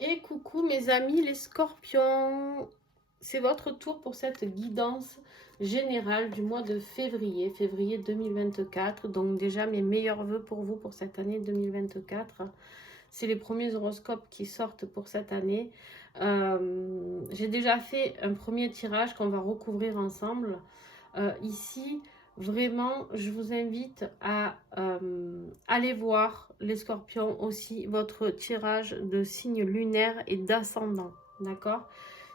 Et coucou mes amis les scorpions, c'est votre tour pour cette guidance générale du mois de février, février 2024. Donc déjà mes meilleurs vœux pour vous pour cette année 2024. C'est les premiers horoscopes qui sortent pour cette année. J'ai déjà fait un premier tirage qu'on va recouvrir ensemble. Ici, vraiment, je vous invite à aller voir, les scorpions, aussi votre tirage de signes lunaires et d'ascendant. D'accord?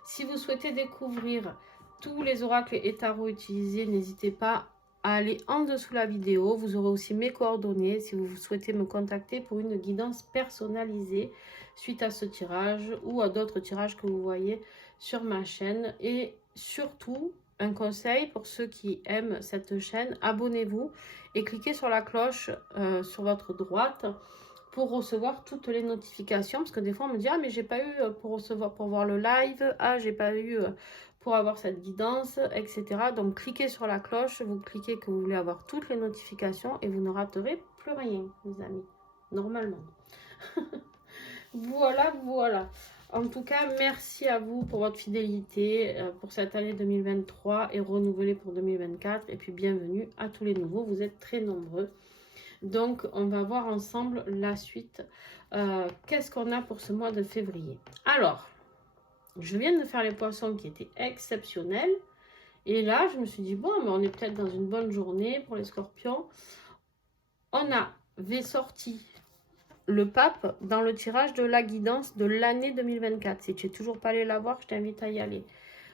Si vous souhaitez découvrir tous les oracles et tarots utilisés, n'hésitez pas à aller en dessous de la vidéo. Vous aurez aussi mes coordonnées si vous souhaitez me contacter pour une guidance personnalisée suite à ce tirage ou à d'autres tirages que vous voyez sur ma chaîne. Et surtout, un conseil pour ceux qui aiment cette chaîne, abonnez-vous et cliquez sur la cloche sur votre droite pour recevoir toutes les notifications, parce que des fois on me dit ah mais j'ai pas eu pour recevoir, pour voir le live, ah j'ai pas eu pour avoir cette guidance, etc. Donc cliquez sur la cloche, vous cliquez que vous voulez avoir toutes les notifications et vous ne raterez plus rien, mes amis, normalement. Voilà, voilà. En tout cas, merci à vous pour votre fidélité pour cette année 2023 et renouvelée pour 2024. Et puis bienvenue à tous les nouveaux, vous êtes très nombreux. Donc, on va voir ensemble la suite. Qu'est-ce qu'on a pour ce mois de février? Alors, je viens de faire les poissons qui étaient exceptionnels. Et là, je me suis dit, bon, mais on est peut-être dans une bonne journée pour les scorpions. On avait sorti le pape dans le tirage de la guidance de l'année 2024. Si tu n'es toujours pas allé la voir, je t'invite à y aller.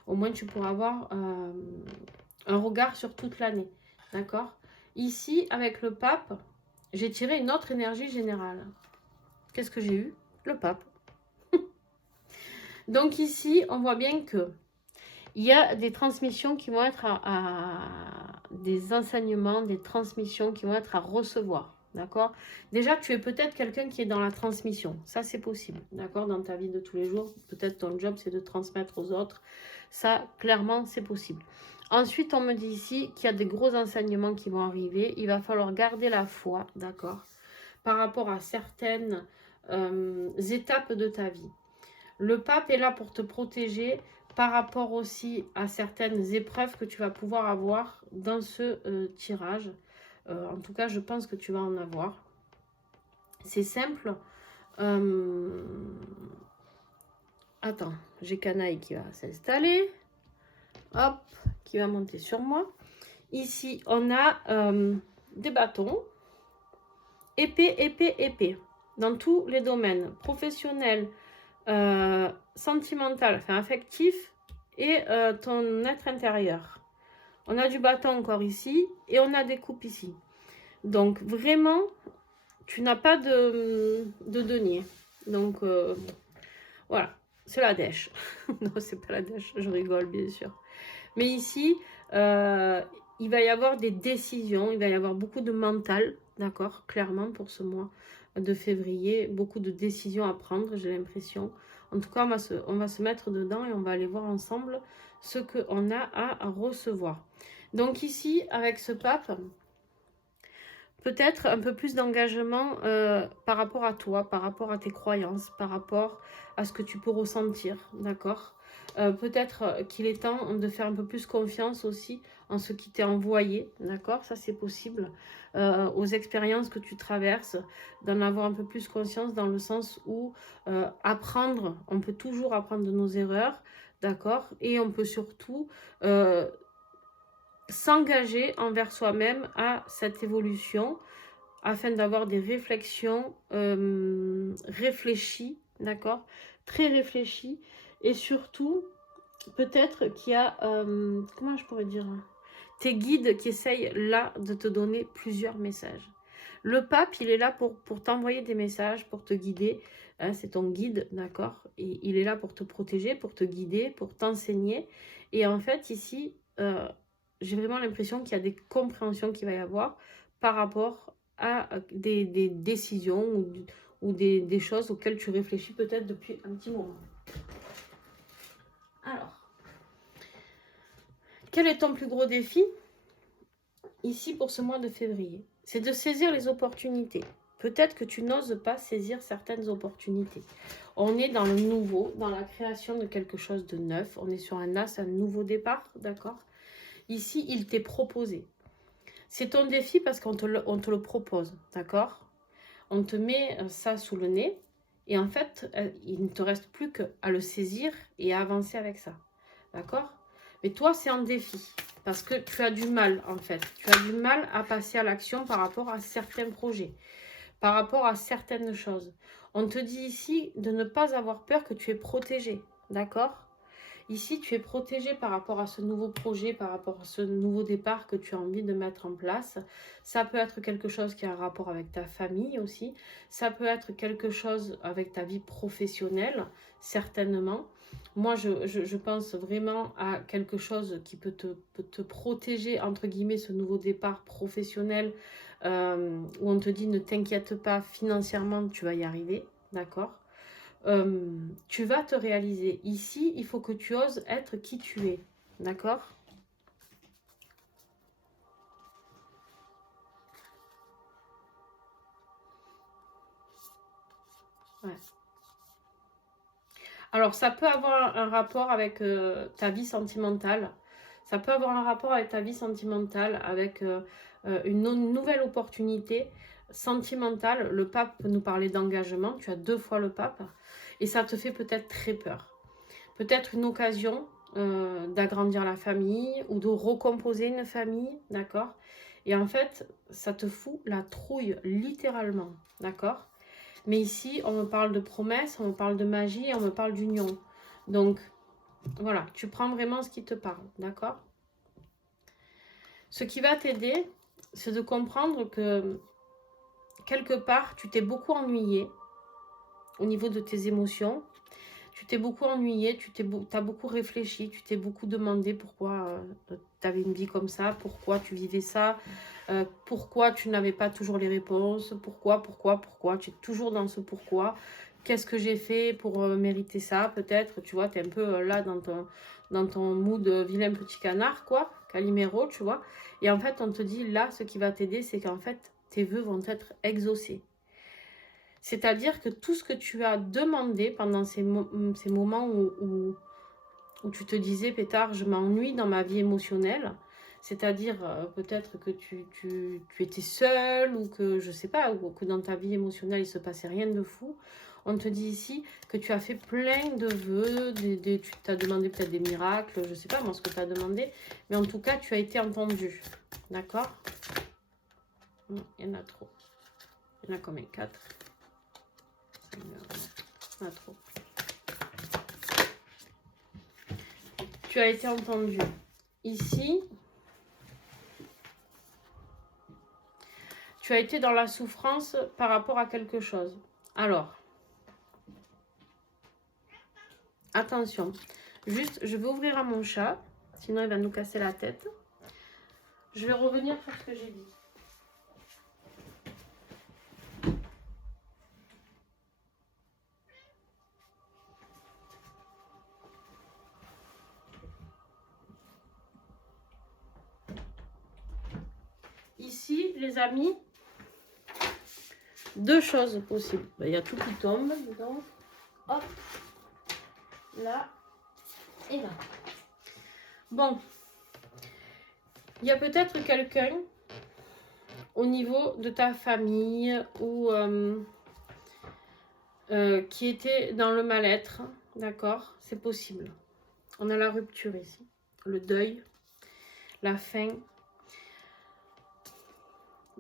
Au moins, tu pourras avoir un regard sur toute l'année. D'accord? Ici, avec le pape, j'ai tiré une autre énergie générale. Qu'est-ce que j'ai eu? Le pape. Donc ici, on voit bien que il y a des transmissions qui vont être des enseignements, des transmissions qui vont être à recevoir. D'accord? Déjà, tu es peut-être quelqu'un qui est dans la transmission. Ça, c'est possible. D'accord? Dans ta vie de tous les jours, peut-être ton job, c'est de transmettre aux autres. Ça, clairement, c'est possible. Ensuite, on me dit ici qu'il y a des gros enseignements qui vont arriver. Il va falloir garder la foi, d'accord? Par rapport à certaines étapes de ta vie. Le pape est là pour te protéger par rapport aussi à certaines épreuves que tu vas pouvoir avoir dans ce tirage. En tout cas, je pense que tu vas en avoir. C'est simple. Attends, j'ai Canaille qui va s'installer. Hop, qui va monter sur moi. Ici, on a des bâtons. Épée, épée, épée. Dans tous les domaines. Professionnels, sentimental, enfin affectif, et ton être intérieur. On a du bâton encore ici, et on a des coupes ici. Donc vraiment, tu n'as pas de denier. Donc voilà, c'est la dèche. Non, c'est pas la dèche, je rigole bien sûr. Mais ici, il va y avoir des décisions, il va y avoir beaucoup de mental, d'accord, clairement pour ce mois de février, beaucoup de décisions à prendre, j'ai l'impression. En tout cas, on va se mettre dedans et on va aller voir ensemble ce qu'on a à recevoir. Donc ici, avec ce pape, peut-être un peu plus d'engagement par rapport à toi, par rapport à tes croyances, par rapport à ce que tu peux ressentir, d'accord? Peut-être qu'il est temps de faire un peu plus confiance aussi en ce qui t'est envoyé, d'accord? Ça, c'est possible. Aux expériences que tu traverses, d'en avoir un peu plus conscience dans le sens où apprendre, on peut toujours apprendre de nos erreurs, d'accord? Et on peut surtout s'engager envers soi-même à cette évolution afin d'avoir des réflexions réfléchies, d'accord? Très réfléchies. Et surtout, peut-être qu'il y a, comment je pourrais dire, tes guides qui essayent là de te donner plusieurs messages. Le pape, il est là pour t'envoyer des messages, pour te guider. Hein, c'est ton guide, d'accord? Et il est là pour te protéger, pour te guider, pour t'enseigner. Et en fait, ici, j'ai vraiment l'impression qu'il y a des compréhensions qu'il va y avoir par rapport à des décisions ou des choses auxquelles tu réfléchis peut-être depuis un petit moment. Alors, quel est ton plus gros défi ici pour ce mois de février? C'est de saisir les opportunités. Peut-être que tu n'oses pas saisir certaines opportunités. On est dans le nouveau, dans la création de quelque chose de neuf. On est sur un as, un nouveau départ, d'accord? Ici, il t'est proposé. C'est ton défi parce qu'on te le propose, d'accord? On te met ça sous le nez et en fait, il ne te reste plus qu'à le saisir et à avancer avec ça, d'accord? Mais toi, c'est un défi parce que tu as du mal, en fait. Tu as du mal à passer à l'action par rapport à certains projets, par rapport à certaines choses. On te dit ici de ne pas avoir peur, que tu es protégé, d'accord? Ici, tu es protégé par rapport à ce nouveau projet, par rapport à ce nouveau départ que tu as envie de mettre en place. Ça peut être quelque chose qui a un rapport avec ta famille aussi. Ça peut être quelque chose avec ta vie professionnelle, certainement. Moi, je pense vraiment à quelque chose qui peut te protéger, entre guillemets, ce nouveau départ professionnel, où on te dit ne t'inquiète pas, financièrement, tu vas y arriver, d'accord? Tu vas te réaliser. Ici, il faut que tu oses être qui tu es. D'accord? Ouais. Alors, ça peut avoir un rapport avec ta vie sentimentale. Ça peut avoir un rapport avec ta vie sentimentale, avec une nouvelle opportunité sentimentale. Le pape peut nous parler d'engagement. Tu as 2 fois le pape. Et ça te fait peut-être très peur. Peut-être une occasion d'agrandir la famille ou de recomposer une famille, d'accord? Et en fait, ça te fout la trouille, littéralement, d'accord? Mais ici, on me parle de promesses, on me parle de magie, on me parle d'union. Donc, voilà, tu prends vraiment ce qui te parle, d'accord? Ce qui va t'aider, c'est de comprendre que, quelque part, tu t'es beaucoup ennuyé au niveau de tes émotions. Tu t'es beaucoup ennuyé, as beaucoup réfléchi, tu t'es beaucoup demandé pourquoi tu avais une vie comme ça, pourquoi tu vivais ça, pourquoi tu n'avais pas toujours les réponses, pourquoi, tu es toujours dans ce pourquoi. Qu'est-ce que j'ai fait pour mériter ça, peut-être, tu vois, tu es un peu là dans ton mood vilain petit canard, quoi, Calimero, tu vois. Et en fait, on te dit, là, ce qui va t'aider, c'est qu'en fait, tes vœux vont être exaucés. C'est-à-dire que tout ce que tu as demandé pendant ces moments où tu te disais, pétard, je m'ennuie dans ma vie émotionnelle, c'est-à-dire peut-être que tu étais seule ou que, je sais pas, ou que dans ta vie émotionnelle, il se passait rien de fou. On te dit ici que tu as fait plein de vœux, tu t'as demandé peut-être des miracles, je sais pas moi ce que tu as demandé, mais en tout cas, tu as été entendu. D'accord? Il y en a trop. Il y en a combien? 4. Pas trop. Tu as été entendu. Ici, tu as été dans la souffrance par rapport à quelque chose. Alors, attention. Juste, je vais ouvrir à mon chat. Sinon, il va nous casser la tête. Je vais revenir sur ce que j'ai dit. Ici, les amis, 2 choses possibles. Il y a tout qui tombe. Donc, hop, là et là. Bon, il y a peut-être quelqu'un au niveau de ta famille ou qui était dans le mal-être, d'accord? C'est possible. On a la rupture ici, le deuil, la fin.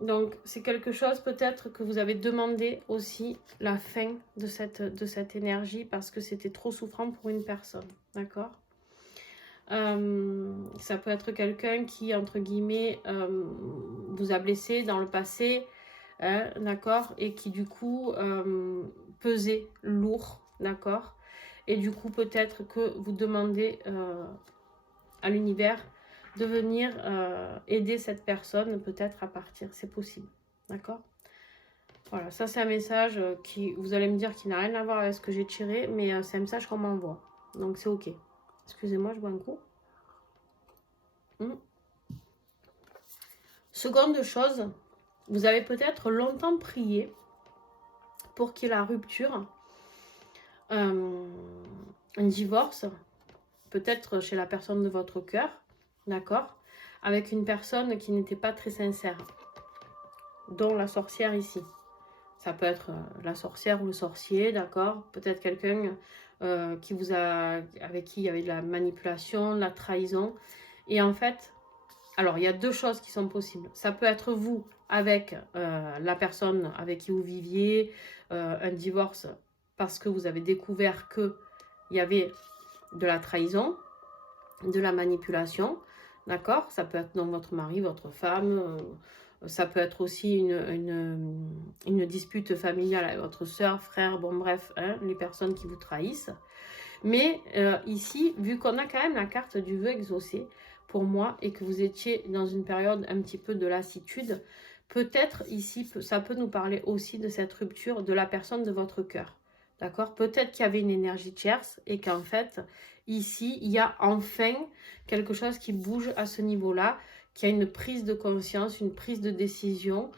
Donc, c'est quelque chose peut-être que vous avez demandé aussi, la fin de cette énergie, parce que c'était trop souffrant pour une personne, d'accord? Ça peut être quelqu'un qui, entre guillemets, vous a blessé dans le passé, hein, d'accord? Et qui, du coup, pesait lourd, d'accord? Et du coup, peut-être que vous demandez à l'univers de venir aider cette personne peut-être à partir. C'est possible. D'accord? Voilà, ça c'est un message qui, vous allez me dire, qui n'a rien à voir avec ce que j'ai tiré, mais c'est un message qu'on m'envoie. Donc c'est ok. Excusez-moi, je bois un coup. Seconde chose, vous avez peut-être longtemps prié pour qu'il y ait la rupture, un divorce, peut-être chez la personne de votre cœur, d'accord, avec une personne qui n'était pas très sincère, dont la sorcière ici. Ça peut être la sorcière ou le sorcier, d'accord, peut-être quelqu'un avec qui il y avait de la manipulation, de la trahison. Et en fait, alors il y a deux choses qui sont possibles. Ça peut être vous avec la personne avec qui vous viviez, un divorce parce que vous avez découvert qu'il y avait de la trahison, de la manipulation, d'accord. Ça peut être donc votre mari, votre femme, ça peut être aussi une dispute familiale avec votre soeur, frère, bon bref, hein, les personnes qui vous trahissent. Mais ici, vu qu'on a quand même la carte du vœu exaucé, pour moi, et que vous étiez dans une période un petit peu de lassitude, peut-être ici, ça peut nous parler aussi de cette rupture de la personne de votre cœur. D'accord? Peut-être qu'il y avait une énergie tierce et qu'en fait, ici, il y a enfin quelque chose qui bouge à ce niveau-là, qui a une prise de conscience, une prise de décision.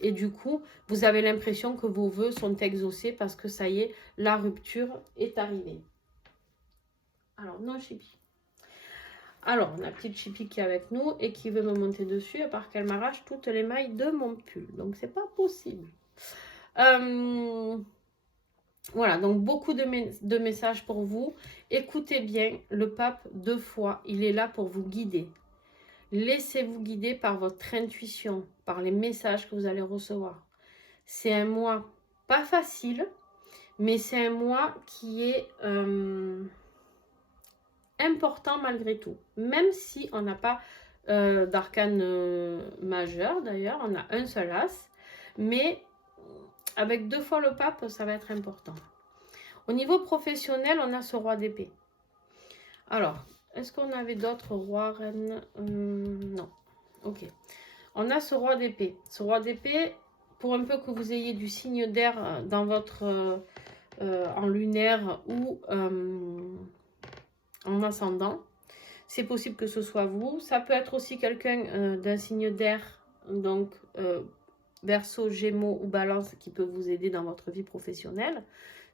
Et du coup, vous avez l'impression que vos vœux sont exaucés parce que ça y est, la rupture est arrivée. Alors, non, Chippy. Alors, la petite Chippy qui est avec nous et qui veut me monter dessus, à part qu'elle m'arrache toutes les mailles de mon pull. Donc, c'est pas possible. Voilà, donc beaucoup de messages pour vous. Écoutez bien, le pape 2 fois, il est là pour vous guider. Laissez-vous guider par votre intuition, par les messages que vous allez recevoir. C'est un mois pas facile, mais c'est un mois qui est important malgré tout. Même si on n'a pas d'arcane majeur, d'ailleurs, on a un seul as. Mais avec 2 fois le pape, ça va être important. Au niveau professionnel, on a ce roi d'épée. Alors, est-ce qu'on avait d'autres rois, reines? Non. Ok. On a ce roi d'épée. Ce roi d'épée, pour un peu que vous ayez du signe d'air dans votre en lunaire ou en ascendant, c'est possible que ce soit vous. Ça peut être aussi quelqu'un d'un signe d'air, donc Verseau, Gémeaux ou Balance, qui peut vous aider dans votre vie professionnelle.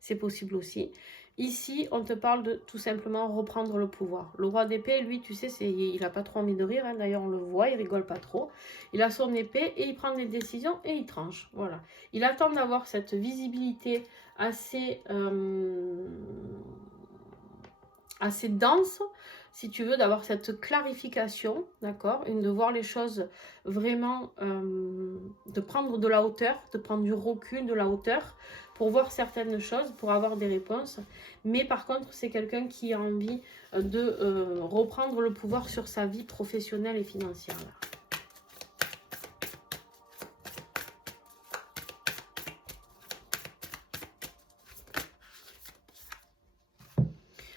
C'est possible aussi. Ici, on te parle de tout simplement reprendre le pouvoir. Le roi d'épée, lui, tu sais, il n'a pas trop envie de rire. Hein. D'ailleurs, on le voit, il rigole pas trop. Il a son épée et il prend des décisions et il tranche. Voilà. Il attend d'avoir cette visibilité assez dense, si tu veux, d'avoir cette clarification, d'accord, de voir les choses vraiment, de prendre de la hauteur, de prendre du recul, de la hauteur, pour voir certaines choses, pour avoir des réponses. Mais par contre, c'est quelqu'un qui a envie de reprendre le pouvoir sur sa vie professionnelle et financière.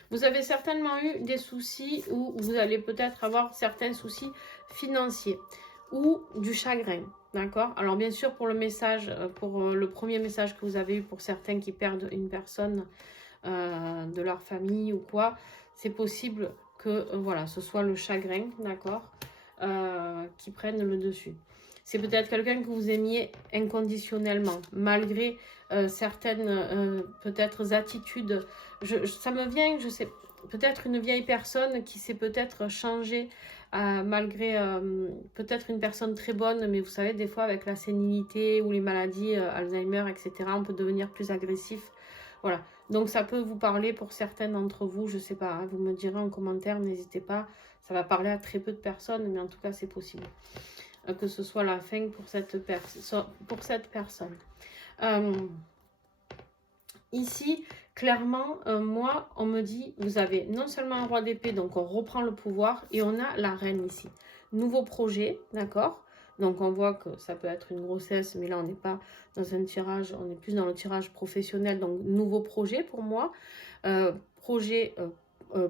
Vous avez certainement eu des soucis ou vous allez peut-être avoir certains soucis financiers ou du chagrin, d'accord? Alors bien sûr, pour le message, pour le premier message que vous avez eu pour certains qui perdent une personne de leur famille ou quoi, c'est possible que voilà, ce soit le chagrin, d'accord, qui prenne le dessus. C'est peut-être quelqu'un que vous aimiez inconditionnellement, malgré certaines peut-être attitudes. Ça me vient, je sais, peut-être une vieille personne qui s'est peut-être changée malgré peut-être une personne très bonne, mais vous savez, des fois avec la sénilité ou les maladies, Alzheimer, etc., on peut devenir plus agressif. Voilà, donc ça peut vous parler pour certains d'entre vous, je sais pas, hein, vous me direz en commentaire, n'hésitez pas, ça va parler à très peu de personnes, mais en tout cas c'est possible que ce soit la fin pour cette personne. Ici, clairement, moi, on me dit, vous avez non seulement un roi d'épée, donc on reprend le pouvoir, et on a la reine ici. Nouveau projet, d'accord? Donc on voit que ça peut être une grossesse, mais là on n'est pas dans un tirage, on est plus dans le tirage professionnel, donc nouveau projet pour moi. Projet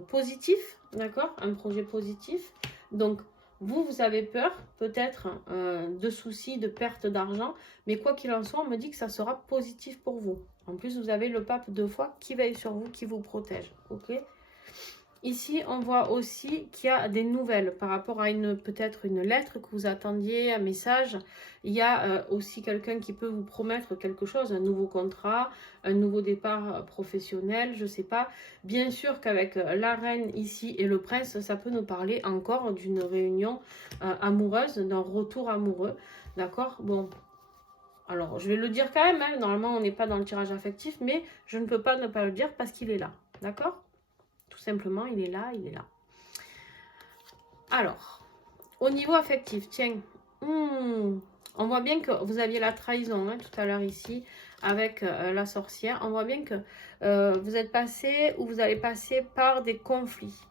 positif, d'accord? Un projet positif. Donc vous avez peur peut-être de soucis, de perte d'argent, mais quoi qu'il en soit, on me dit que ça sera positif pour vous. En plus, vous avez le pape 2 fois qui veille sur vous, qui vous protège, ok? Ici, on voit aussi qu'il y a des nouvelles par rapport à peut-être une lettre que vous attendiez, un message. Il y a aussi quelqu'un qui peut vous promettre quelque chose, un nouveau contrat, un nouveau départ professionnel, je ne sais pas. Bien sûr qu'avec la reine ici et le prince, ça peut nous parler encore d'une réunion amoureuse, d'un retour amoureux. D'accord? Bon, alors je vais le dire quand même, hein. Normalement on n'est pas dans le tirage affectif, mais je ne peux pas ne pas le dire parce qu'il est là. D'accord? Tout simplement, il est là, il est là. Alors, au niveau affectif, tiens, on voit bien que vous aviez la trahison hein, tout à l'heure ici avec la sorcière. On voit bien que vous êtes passé ou vous allez passer par des conflits.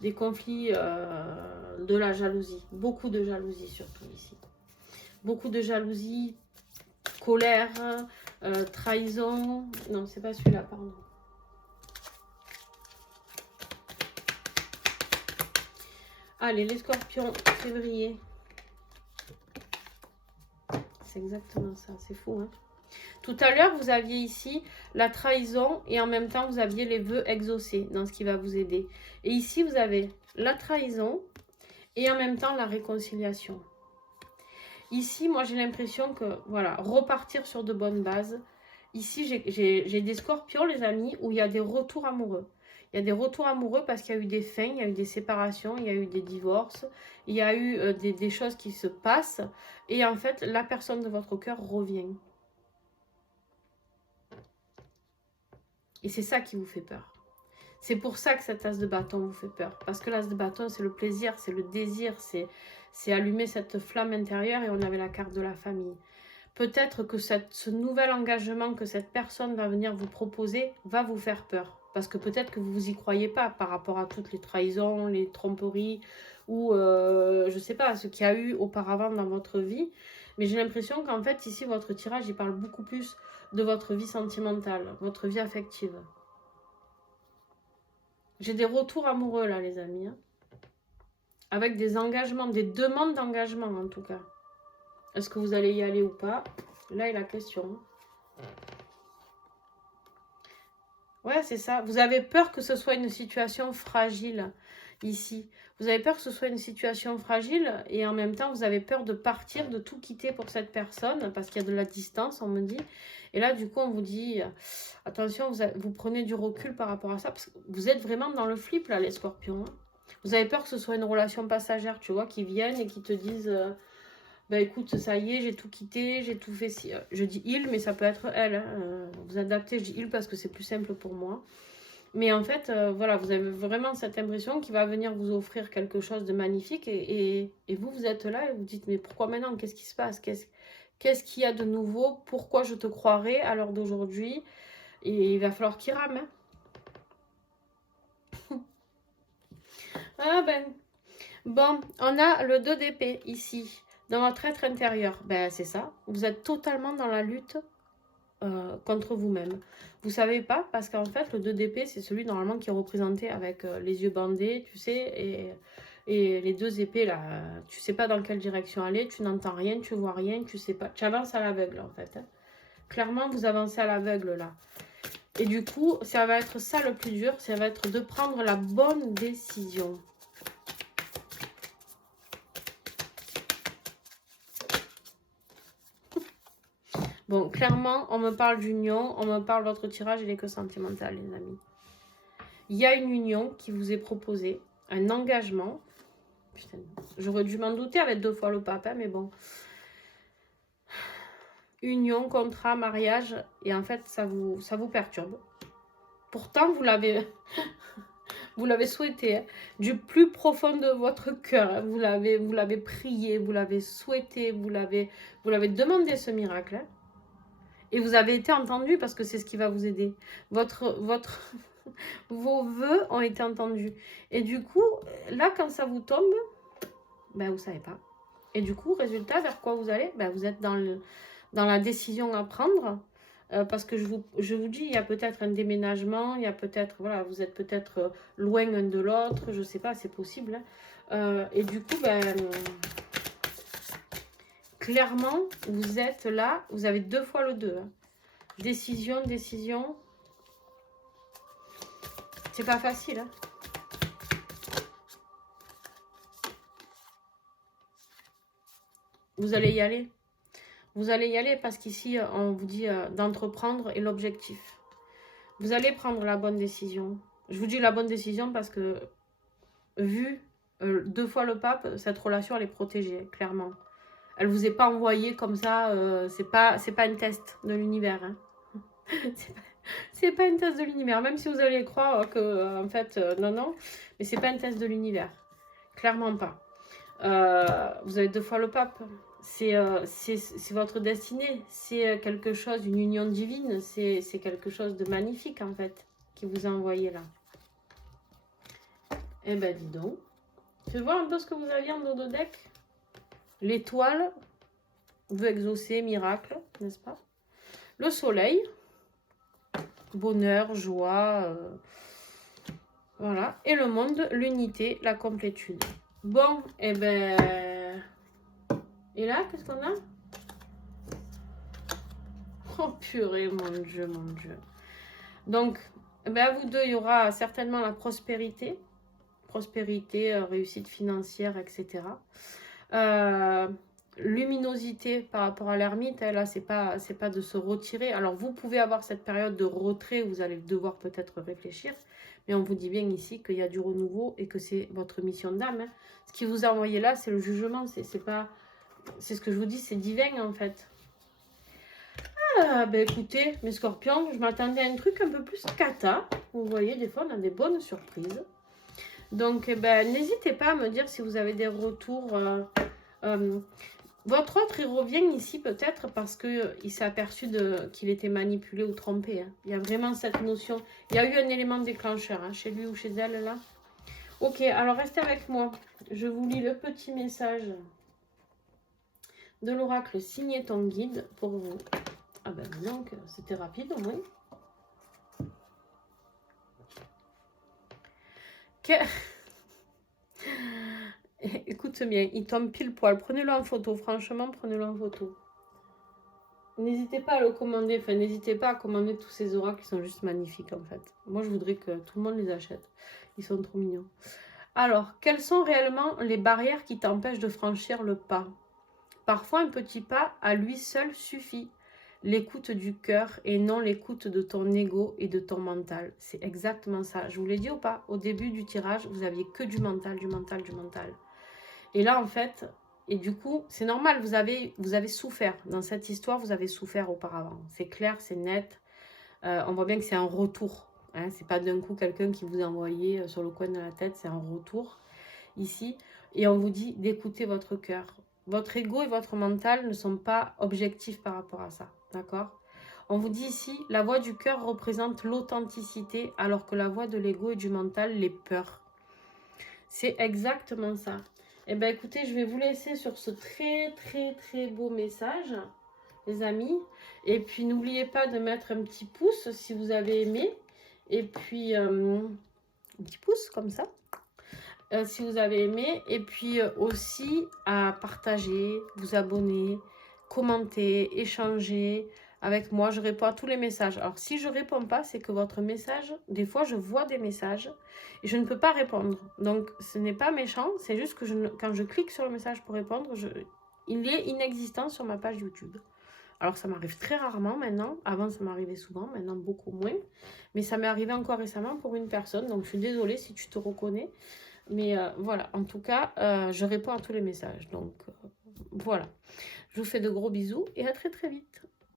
Des conflits de la jalousie. Beaucoup de jalousie surtout ici. Beaucoup de jalousie, colère, trahison. Non, c'est pas celui-là, pardon. Allez, les scorpions, février. C'est exactement ça, c'est fou. Hein. Tout à l'heure, vous aviez ici la trahison et en même temps, vous aviez les vœux exaucés dans ce qui va vous aider. Et ici, vous avez la trahison et en même temps la réconciliation. Ici, moi, j'ai l'impression que, voilà, repartir sur de bonnes bases. Ici, j'ai des scorpions, les amis, où il y a des retours amoureux. Il y a des retours amoureux parce qu'il y a eu des fins, il y a eu des séparations, il y a eu des divorces, il y a eu des choses qui se passent. Et en fait, la personne de votre cœur revient. Et c'est ça qui vous fait peur. C'est pour ça que cette as de bâton vous fait peur. Parce que l'as de bâton, c'est le plaisir, c'est le désir, c'est allumer cette flamme intérieure et on avait la carte de la famille. Peut-être que ce nouvel engagement que cette personne va venir vous proposer va vous faire peur. Parce que peut-être que vous n'y croyez pas par rapport à toutes les trahisons, les tromperies ou je ne sais pas, ce qu'il y a eu auparavant dans votre vie. Mais j'ai l'impression qu'en fait ici votre tirage il parle beaucoup plus de votre vie sentimentale, votre vie affective. J'ai des retours amoureux là les amis. Hein. Avec des engagements, des demandes d'engagement en tout cas. Est-ce que vous allez y aller ou pas? Là est la question. Ouais, c'est ça. Vous avez peur que ce soit une situation fragile ici. Vous avez peur que ce soit une situation fragile et en même temps, vous avez peur de partir, de tout quitter pour cette personne parce qu'il y a de la distance, on me dit. Et là, du coup, on vous dit, attention, vous prenez du recul par rapport à ça parce que vous êtes vraiment dans le flip, là, les scorpions. Hein. Vous avez peur que ce soit une relation passagère, tu vois, qui viennent et qui te disent... bah écoute, ça y est, j'ai tout quitté, j'ai tout fait. Je dis il, mais ça peut être elle. Hein. Vous adaptez, je dis il parce que c'est plus simple pour moi. Mais en fait, voilà, vous avez vraiment cette impression qu'il va venir vous offrir quelque chose de magnifique. Et vous êtes là et vous dites, mais pourquoi maintenant? Qu'est-ce qui se passe? Qu'est-ce qu'il y a de nouveau? Pourquoi je te croirais à l'heure d'aujourd'hui? Et il va falloir qu'il rame. Hein. Ah ben, bon, on a le 2 d'épée ici. Dans votre être intérieur, ben c'est ça. Vous êtes totalement dans la lutte contre vous-même. Vous ne savez pas, parce qu'en fait, le 2 d'épée, c'est celui normalement qui est représenté avec les yeux bandés, tu sais, et les 2 épées, là, tu sais pas dans quelle direction aller, tu n'entends rien, tu vois rien, tu sais pas. Tu avances à l'aveugle, en fait. Hein. Clairement, vous avancez à l'aveugle, là. Et du coup, ça va être ça le plus dur, ça va être de prendre la bonne décision. Bon, clairement, on me parle d'union, on me parle de votre tirage, il n'est que sentimental, les amis. Il y a une union qui vous est proposée, un engagement. Putain, j'aurais dû m'en douter avec 2 fois le pape, hein, mais bon. Union, contrat, mariage, et en fait, ça vous perturbe. Pourtant, vous l'avez souhaité, hein, du plus profond de votre cœur. Hein, vous l'avez prié, vous l'avez souhaité, vous l'avez demandé ce miracle. Hein. Et vous avez été entendu parce que c'est ce qui va vous aider. Vos vœux ont été entendus. Et du coup, là, quand ça vous tombe, ben, vous ne savez pas. Et du coup, résultat, vers quoi vous allez? Ben, vous êtes dans la décision à prendre. Parce que je vous dis, il y a peut-être un déménagement, il y a peut-être, voilà, vous êtes peut-être loin l'un de l'autre, je ne sais pas, c'est possible. Hein. Et du coup, ben... clairement, vous êtes là, vous avez 2 fois le 2. Hein. Décision. C'est pas facile. Hein. Vous allez y aller. Vous allez y aller parce qu'ici, on vous dit d'entreprendre et l'objectif. Vous allez prendre la bonne décision. Je vous dis la bonne décision parce que, vu 2 fois le pape, cette relation, elle est protégée, clairement. Elle ne vous est pas envoyée comme ça. C'est pas un test de l'univers. Hein. C'est pas un test de l'univers. Même si vous allez croire que, en fait, non. Mais c'est pas un test de l'univers. Clairement pas. Vous avez 2 fois le pape. C'est votre destinée. C'est quelque chose, une union divine. C'est quelque chose de magnifique, en fait, qui vous a envoyé là. Eh ben, dis donc. Je vais voir un peu ce que vous aviez en dos de deck. L'étoile veut exaucer, miracle, n'est-ce pas? Le soleil, bonheur, joie, voilà. Et le monde, l'unité, la complétude. Bon, eh ben... Et là, qu'est-ce qu'on a? Oh purée, mon Dieu, mon Dieu. Donc, eh ben, à vous deux, il y aura certainement la prospérité. Prospérité, réussite financière, etc. Luminosité par rapport à l'ermite, là, c'est pas de se retirer. Alors, vous pouvez avoir cette période de retrait où vous allez devoir peut-être réfléchir. Mais on vous dit bien ici qu'il y a du renouveau et que c'est votre mission d'âme. Hein. Ce qui vous a envoyé là, c'est le jugement. C'est ce que je vous dis, c'est divin en fait. Ah, ben écoutez, mes scorpions, je m'attendais à un truc un peu plus cata. Vous voyez, des fois, on a des bonnes surprises. Donc, ben, n'hésitez pas à me dire si vous avez des retours. Votre autre, il revient ici peut-être parce qu'il s'est aperçu qu'il était manipulé ou trompé. Hein. Il y a vraiment cette notion. Il y a eu un élément déclencheur hein, chez lui ou chez elle là. Ok, alors restez avec moi. Je vous lis le petit message de l'oracle. Signez ton guide pour vous. Ah ben donc, c'était rapide au moins. Écoute bien, il tombe pile poil. Prenez-le en photo, franchement, prenez-le en photo. N'hésitez pas à le commander, enfin n'hésitez pas à commander tous ces oracles qui sont juste magnifiques en fait. Moi je voudrais que tout le monde les achète. Ils sont trop mignons. Alors, quelles sont réellement les barrières qui t'empêchent de franchir le pas? Parfois un petit pas à lui seul suffit. L'écoute du cœur et non l'écoute de ton ego et de ton mental. C'est exactement ça. Je vous l'ai dit ou pas? Au début du tirage, vous aviez que du mental, du mental, du mental. Et là en fait... Et du coup, c'est normal, vous avez souffert. Dans cette histoire, vous avez souffert auparavant. C'est clair, c'est net. On voit bien que c'est un retour. Hein. C'est pas d'un coup quelqu'un qui vous a envoyé sur le coin de la tête. C'est un retour ici. Et on vous dit d'écouter votre cœur. Votre ego et votre mental ne sont pas objectifs par rapport à ça. D'accord? On vous dit ici, la voix du cœur représente l'authenticité, alors que la voix de l'ego et du mental, les peurs. C'est exactement ça. Eh bien, écoutez, je vais vous laisser sur ce très, très, très beau message, les amis. Et puis, n'oubliez pas de mettre un petit pouce si vous avez aimé. Et puis, un petit pouce comme ça, si vous avez aimé. Et puis, aussi à partager, vous abonner, commenter, échanger avec moi. Je réponds à tous les messages. Alors, si je ne réponds pas, c'est que votre message, des fois, je vois des messages et je ne peux pas répondre. Donc, ce n'est pas méchant. C'est juste que quand je clique sur le message pour répondre, il est inexistant sur ma page YouTube. Alors, ça m'arrive très rarement maintenant. Avant, ça m'arrivait souvent. Maintenant, beaucoup moins. Mais ça m'est arrivé encore récemment pour une personne. Donc, je suis désolée si tu te reconnais. Mais voilà, en tout cas, je réponds à tous les messages. Donc, voilà. Je vous fais de gros bisous et à très très vite.